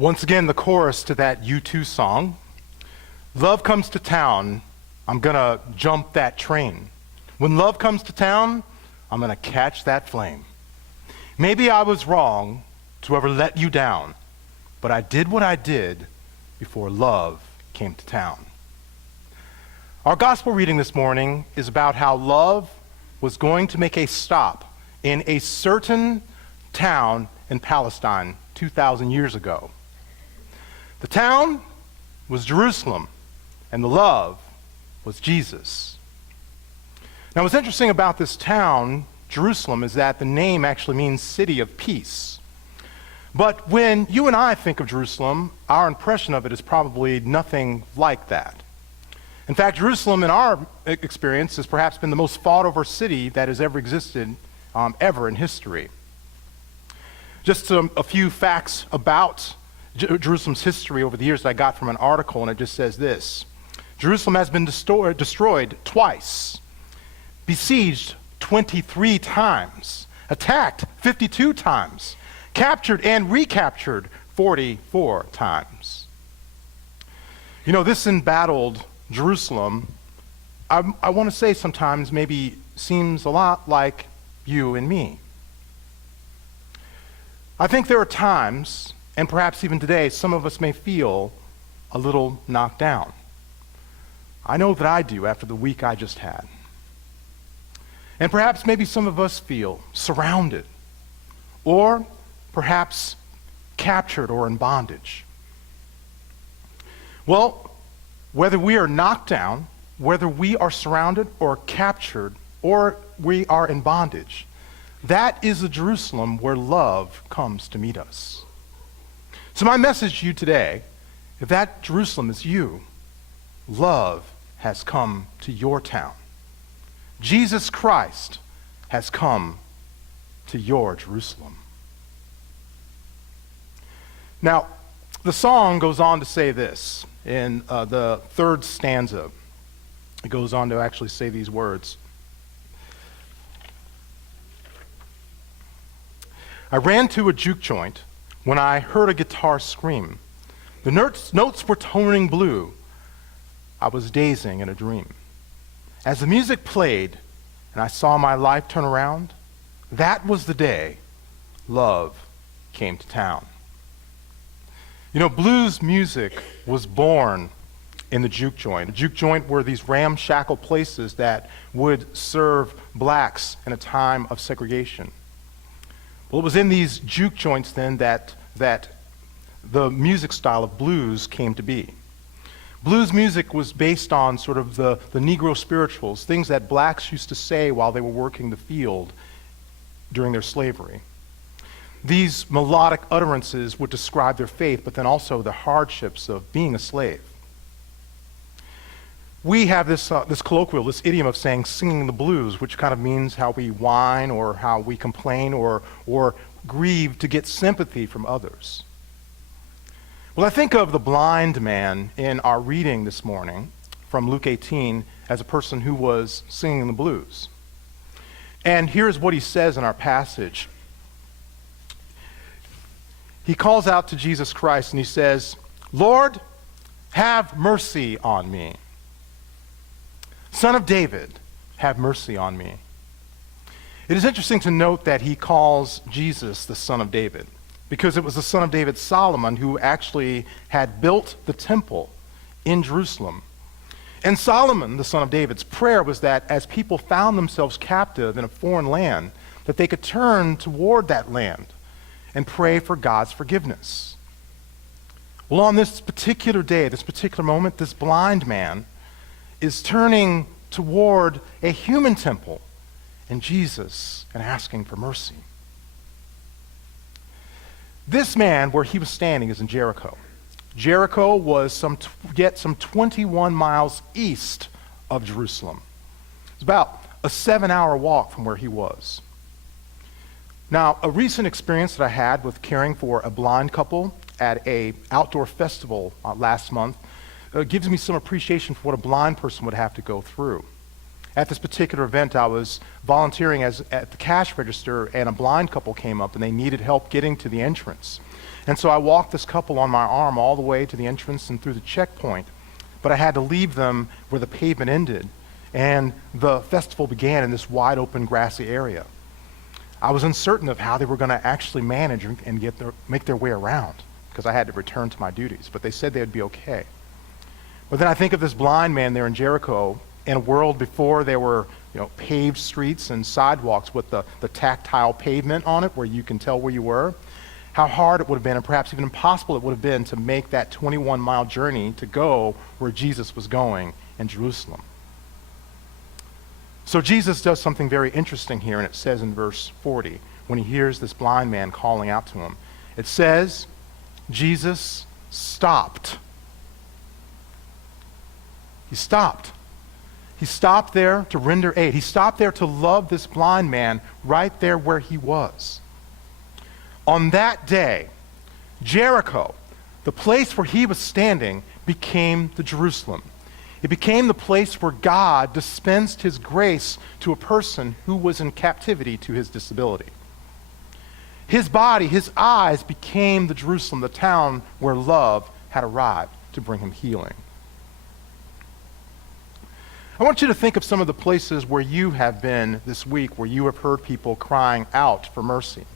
Once again, the chorus to that U2 song. Love comes to town, I'm gonna jump that train. When love comes to town, I'm gonna catch that flame. Maybe I was wrong to ever let you down, but I did what I did before love came to town. Our gospel reading this morning is about how love was going to make a stop in a certain town in Palestine 2,000 years ago. The town was Jerusalem, and the love was Jesus. Now, what's interesting about this town, Jerusalem, is that the name actually means city of peace. But when you and I think of Jerusalem, our impression of it is probably nothing like that. In fact, Jerusalem, in our experience, has perhaps been the most fought-over city that has ever existed ever in history. Just a few facts about Jerusalem's history over the years that I got from an article, and it just says this. Jerusalem has been destroyed twice, besieged 23 times, attacked 52 times, captured and recaptured 44 times. You know, this embattled Jerusalem, I want to say sometimes maybe seems a lot like you and me. I think there are times, and perhaps even today, some of us may feel a little knocked down. I know that I do after the week I just had. And perhaps maybe some of us feel surrounded, or perhaps captured or in bondage. Well, whether we are knocked down, whether we are surrounded or captured, or we are in bondage, that is the Jerusalem where love comes to meet us. So my message to you today, if that Jerusalem is you, love has come to your town. Jesus Christ has come to your Jerusalem. Now, the song goes on to say this in the third stanza. It goes on to actually say these words. I ran to a juke joint when I heard a guitar scream. The notes were toning blue. I was dazing in a dream. As the music played and I saw my life turn around, that was the day love came to town. You know, blues music was born in the juke joint. A juke joint were these ramshackle places that would serve blacks in a time of segregation. Well, it was in these juke joints then that the music style of blues came to be. Blues music was based on sort of the Negro spirituals, things that blacks used to say while they were working the field during their slavery. These melodic utterances would describe their faith, but then also the hardships of being a slave. We have this colloquial, this idiom of saying singing the blues, which kind of means how we whine or how we complain or grieve to get sympathy from others. Well, I think of the blind man in our reading this morning from Luke 18 as a person who was singing the blues. And here's what he says in our passage. He calls out to Jesus Christ and he says, "Lord, have mercy on me. Son of David, have mercy on me." It is interesting to note that he calls Jesus the Son of David, because it was the son of David, Solomon, who actually had built the temple in Jerusalem. And Solomon, the son of David's prayer was that as people found themselves captive in a foreign land, that they could turn toward that land and pray for God's forgiveness. Well, on this particular day, this particular moment, this blind man is turning toward a human temple and Jesus and asking for mercy. This man, where he was standing, is in Jericho. Jericho was some 21 miles east of Jerusalem. It's about a 7-hour walk from where he was. Now, a recent experience that I had with caring for a blind couple at an outdoor festival last month gives me some appreciation for what a blind person would have to go through. At this particular event, I was volunteering at the cash register, and a blind couple came up, and they needed help getting to the entrance. And so I walked this couple on my arm all the way to the entrance and through the checkpoint, but I had to leave them where the pavement ended, and the festival began in this wide open grassy area. I was uncertain of how they were going to actually manage and make their way around, because I had to return to my duties, but they said they would be okay. But then I think of this blind man there in Jericho, in a world before there were paved streets and sidewalks with the tactile pavement on it where you can tell where you were, how hard it would have been, and perhaps even impossible it would have been to make that 21-mile journey to go where Jesus was going in Jerusalem. So Jesus does something very interesting here, and it says in verse 40, when he hears this blind man calling out to him, it says, Jesus stopped. He stopped. He stopped there to render aid. He stopped there to love this blind man right there where he was. On that day, Jericho, the place where he was standing, became the Jerusalem. It became the place where God dispensed his grace to a person who was in captivity to his disability. His body, his eyes became the Jerusalem, the town where love had arrived to bring him healing. I want you to think of some of the places where you have been this week, where you have heard people crying out for mercy.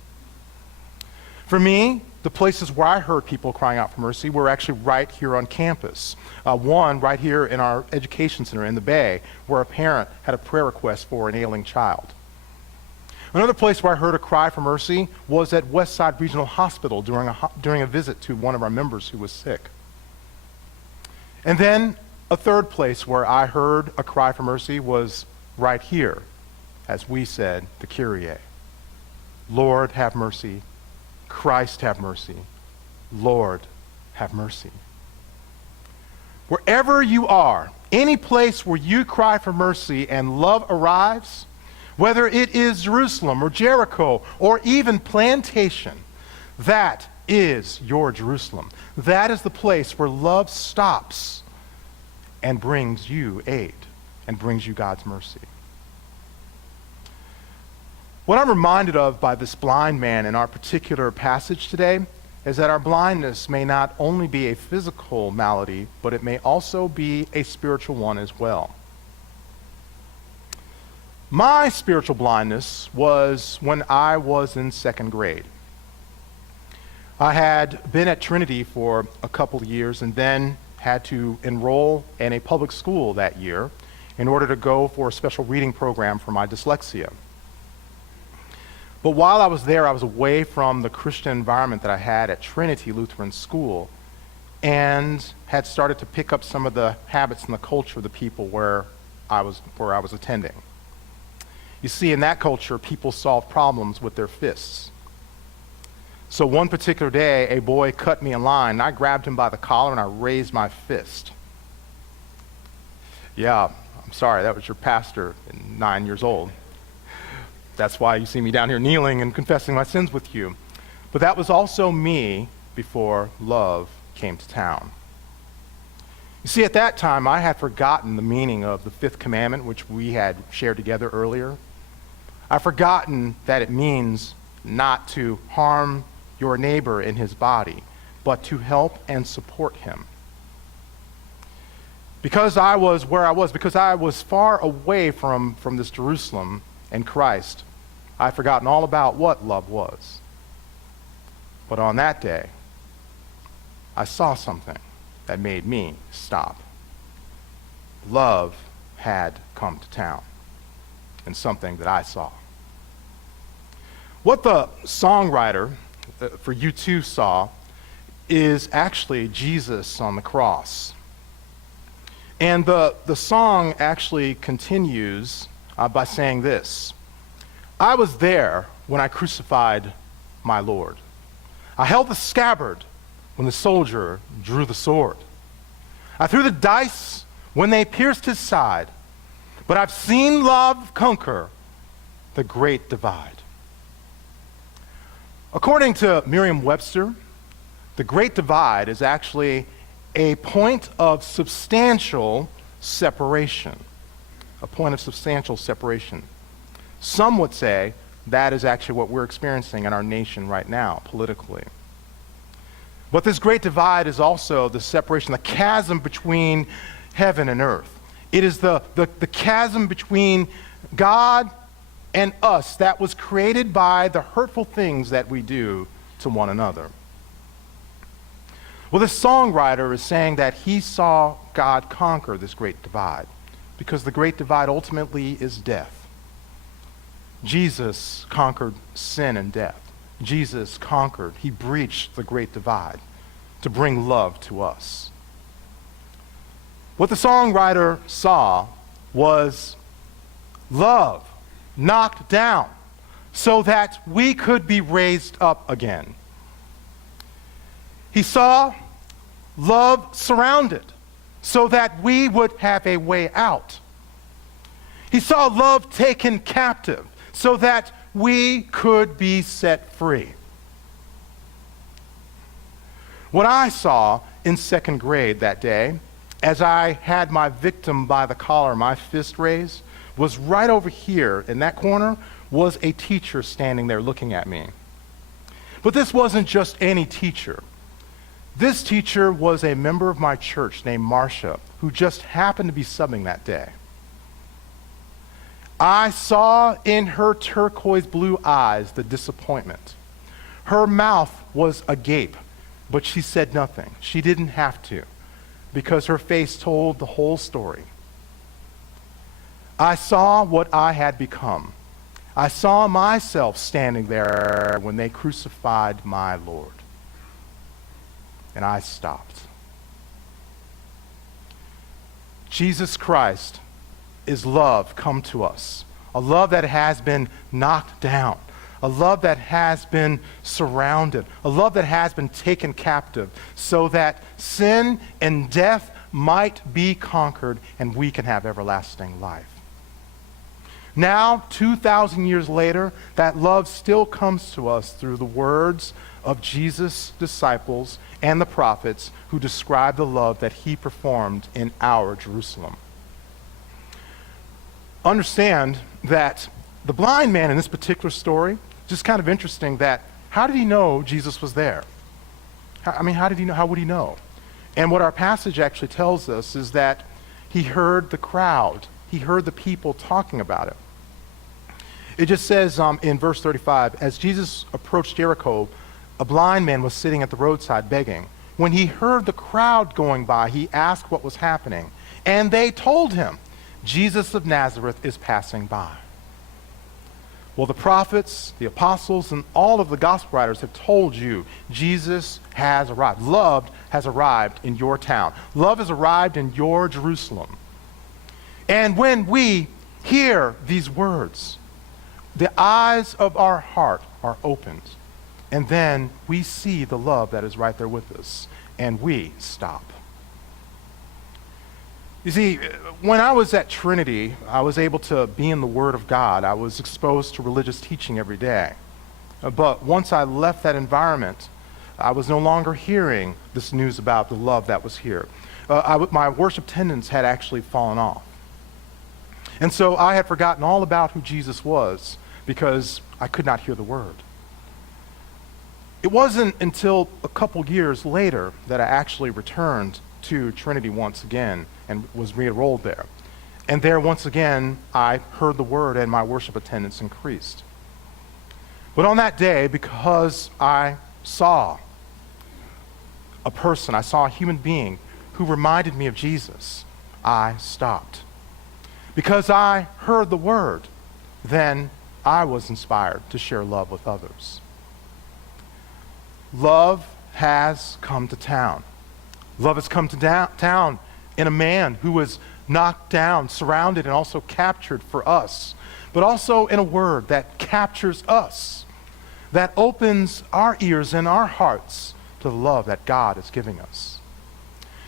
For me, the places where I heard people crying out for mercy were actually right here on campus. One right here in our education center in the Bay, where a parent had a prayer request for an ailing child. Another place where I heard a cry for mercy was at Westside Regional Hospital during a visit to one of our members who was sick. And then a third place where I heard a cry for mercy was right here, as we said the Kyrie. Lord, have mercy. Christ, have mercy. Lord, have mercy. Wherever you are, any place where you cry for mercy and love arrives, whether it is Jerusalem or Jericho or even Plantation, that is your Jerusalem. That is the place where love stops and brings you aid and brings you God's mercy. What I'm reminded of by this blind man in our particular passage today is that our blindness may not only be a physical malady, but it may also be a spiritual one as well. My spiritual blindness was when I was in second grade. I had been at Trinity for a couple of years and then had to enroll in a public school that year in order to go for a special reading program for my dyslexia. But while I was there, I was away from the Christian environment that I had at Trinity Lutheran School and had started to pick up some of the habits and the culture of the people where I was attending. You see, in that culture, people solve problems with their fists. So one particular day, a boy cut me in line, and I grabbed him by the collar and I raised my fist. Yeah, I'm sorry, that was your pastor at 9 years old. That's why you see me down here kneeling and confessing my sins with you. But that was also me before love came to town. You see, at that time, I had forgotten the meaning of the fifth commandment, which we had shared together earlier. I'd forgotten that it means not to harm your neighbor in his body, but to help and support him. Because I was where I was, because I was far away from this Jerusalem and Christ, I'd forgotten all about what love was. But on that day, I saw something that made me stop. Love had come to town, and something that I saw. What the songwriter for You Too saw is actually Jesus on the cross. And the song actually continues by saying this: I was there when I crucified my Lord. I held the scabbard when the soldier drew the sword. I threw the dice when they pierced his side, but I've seen love conquer the great divide. According to Merriam-Webster, the great divide is actually a point of substantial separation. a point of substantial separation. Some would say that is actually what we're experiencing in our nation right now, politically. But this great divide is also the separation, the chasm between heaven and earth. It is the chasm between God and us that was created by the hurtful things that we do to one another. Well, the songwriter is saying that he saw God conquer this great divide because the great divide ultimately is death. Jesus conquered sin and death. Jesus conquered, he breached the great divide to bring love to us. What the songwriter saw was love knocked down so that we could be raised up again. He saw love surrounded so that we would have a way out. He saw love taken captive so that we could be set free. What I saw in second grade that day, as I had my victim by the collar, my fist raised, was right over here in that corner was a teacher standing there looking at me. But this wasn't just any teacher. This teacher was a member of my church named Marcia, who just happened to be subbing that day. I saw in her turquoise blue eyes the disappointment. Her mouth was agape, but she said nothing. She didn't have to, because her face told the whole story. I saw what I had become. I saw myself standing there when they crucified my Lord. And I stopped. Jesus Christ is love come to us. A love that has been knocked down. A love that has been surrounded. A love that has been taken captive so that sin and death might be conquered and we can have everlasting life. Now, 2,000 years later, that love still comes to us through the words of Jesus' disciples and the prophets who describe the love that he performed in our Jerusalem. Understand that the blind man in this particular story, just kind of interesting that how did he know Jesus was there? How did he know? How would he know? And what our passage actually tells us is that he heard the crowd. He heard the people talking about it. It just says in verse 35, as Jesus approached Jericho, a blind man was sitting at the roadside begging. When he heard the crowd going by, he asked what was happening. And they told him, Jesus of Nazareth is passing by. Well, the prophets, the apostles, and all of the gospel writers have told you Jesus has arrived. Love has arrived in your town. Love has arrived in your Jerusalem. And when we hear these words, the eyes of our heart are opened. And then we see the love that is right there with us. And we stop. You see, when I was at Trinity, I was able to be in the Word of God. I was exposed to religious teaching every day. But once I left that environment, I was no longer hearing this news about the love that was here. My worship attendance had actually fallen off. And so I had forgotten all about who Jesus was because I could not hear the Word. It wasn't until a couple years later that I actually returned to Trinity once again and was re-enrolled there. And there once again, I heard the Word and my worship attendance increased. But on that day, because I saw a person, I saw a human being who reminded me of Jesus, I stopped. Because I heard the Word, then I was inspired to share love with others. Love has come to town. Love has come to town in a man who was knocked down, surrounded, and also captured for us, but also in a word that captures us, that opens our ears and our hearts to the love that God is giving us.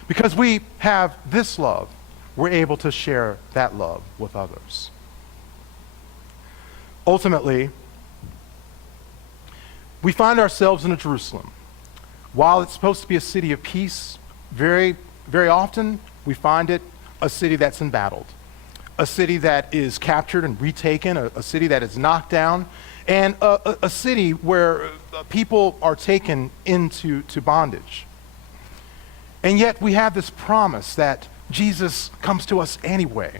Because we have this love, we're able to share that love with others. Ultimately, we find ourselves in a Jerusalem. While it's supposed to be a city of peace, very, very often we find it a city that's embattled. a city that is captured and retaken, a city that is knocked down, and a city where people are taken into bondage. And yet we have this promise that Jesus comes to us anyway,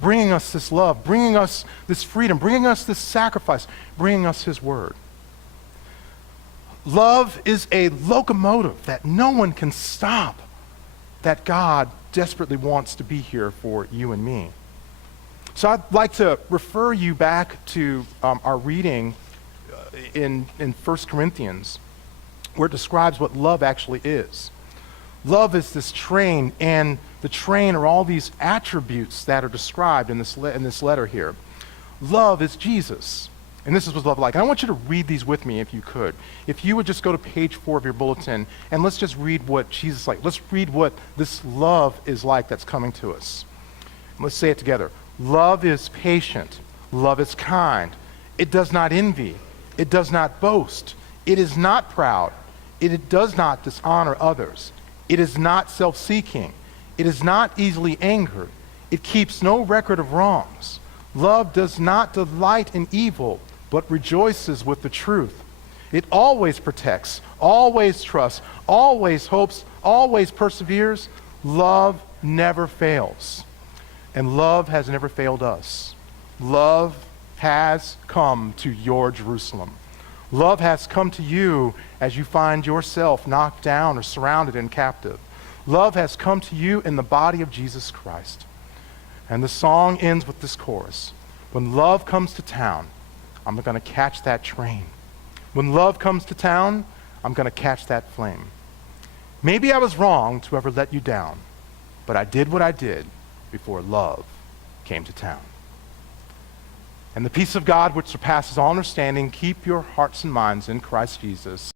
bringing us this love, bringing us this freedom, bringing us this sacrifice, bringing us his word. Love is a locomotive that no one can stop, that God desperately wants to be here for you and me. So I'd like to refer you back to our reading in 1 Corinthians, where it describes what love actually is. Love is this train, and the train are all these attributes that are described in this letter here. Love is Jesus. And this is what love is like. And I want you to read these with me if you could. If you would just go to page 4 of your bulletin, and let's just read what Jesus is like. Let's read what this love is like that's coming to us. Let's say it together. Love is patient. Love is kind. It does not envy. It does not boast. It is not proud. It does not dishonor others. It is not self-seeking. It is not easily angered. It keeps no record of wrongs. Love does not delight in evil, but rejoices with the truth. It always protects, always trusts, always hopes, always perseveres. Love never fails. And love has never failed us. Love has come to your Jerusalem. Love has come to you as you find yourself knocked down or surrounded and captive. Love has come to you in the body of Jesus Christ. And the song ends with this chorus. When love comes to town, I'm going to catch that train. When love comes to town, I'm going to catch that flame. Maybe I was wrong to ever let you down, but I did what I did before love came to town. And the peace of God, which surpasses all understanding, keep your hearts and minds in Christ Jesus.